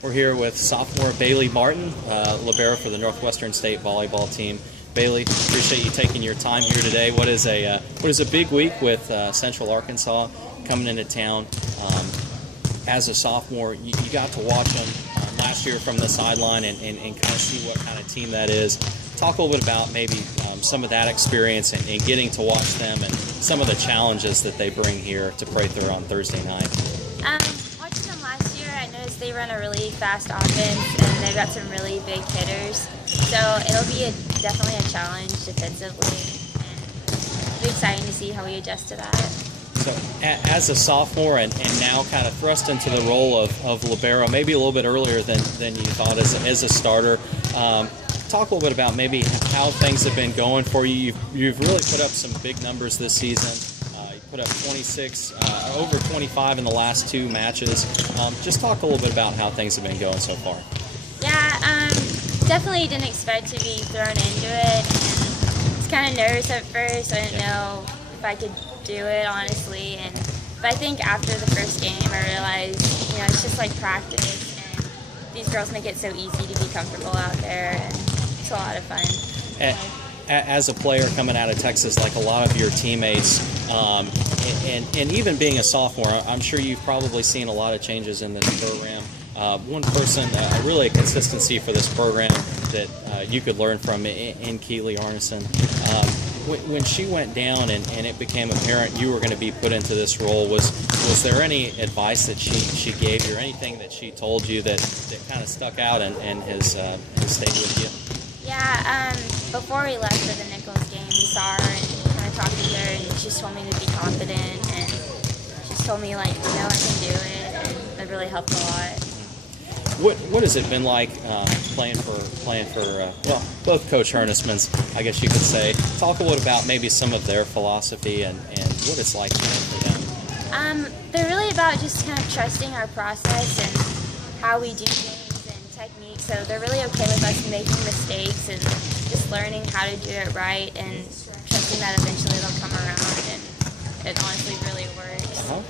We're here with sophomore Bailey Martin, libero for the Northwestern State volleyball team. Bailey, appreciate you taking your time here today. What is a big week with Central Arkansas coming into town? As a sophomore, you got to watch them last year from the sideline and kind of see what kind of team that is. Talk a little bit about maybe some of that experience and getting to watch them and some of the challenges that they bring here to Prather on Thursday night. Watching them last year, I noticed they run a really fast offense and they've got some really big hitters. So it'll be definitely a challenge defensively. And it'll be exciting to see how we adjust to that. So as a sophomore and now kind of thrust into the role of libero, maybe a little bit earlier than you thought as a starter, talk a little bit about maybe how things have been going for you. You've really put up some big numbers this season. You put up 26, over 25 in the last two matches. Just talk a little bit about how things have been going so far. Yeah, definitely didn't expect to be thrown into it. And I was kind of nervous at first. I didn't know if I could do it, honestly. But I think after the first game, I realized, it's just like practice. And these girls make it so easy to be comfortable out there. And it's a lot of fun. As a player coming out of Texas, like a lot of your teammates, and even being a sophomore, I'm sure you've probably seen a lot of changes in this program. One person, really a consistency for this program that you could learn from in Keely Arneson. When she went down and it became apparent you were going to be put into this role, was there any advice that she gave you or anything that she told you that kind of stuck out and has stayed with you? Yeah, before we left for the Nichols game, we saw her and kind of talked to her, and she just told me to be confident, and she just told me, I can do it, and that really helped a lot. What has it been like playing for both Coach Hernesmans, I guess you could say? Talk a little about maybe some of their philosophy and what it's like for them. They're really about just kind of trusting our process and how we do things and techniques. So they're really okay with us making mistakes and just learning how to do it right and trusting that eventually they'll come around, and it honestly really works. Uh-huh.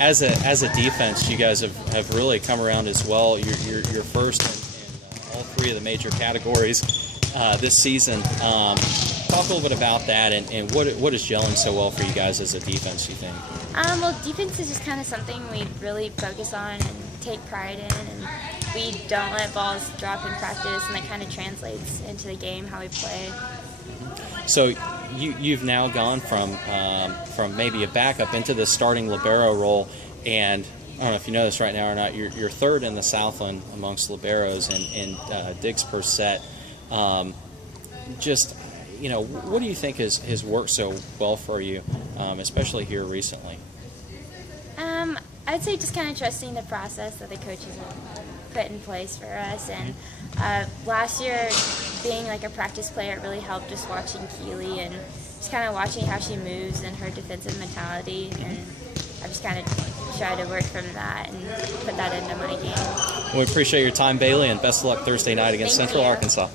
As a defense, you guys have really come around as well. You're first in all three of the major categories this season. Talk a little bit about that and what is gelling so well for you guys as a defense, you think? Well, defense is just kind of something we really focus on and take pride in, and we don't let balls drop in practice, and that kind of translates into the game, how we play. So you've now gone from maybe a backup into the starting libero role, and I don't know if you know this right now or not, you're third in the Southland amongst liberos in digs per set. What do you think has worked so well for you, especially here recently? I'd say just kind of trusting the process that the coaches have put in place for us, and last year being like a practice player, it really helped just watching Keely and just kind of watching how she moves and her defensive mentality, and I just kind of try to work from that and put that into my game. We appreciate your time, Bailey, and best of luck Thursday night against Thank Central you. Arkansas.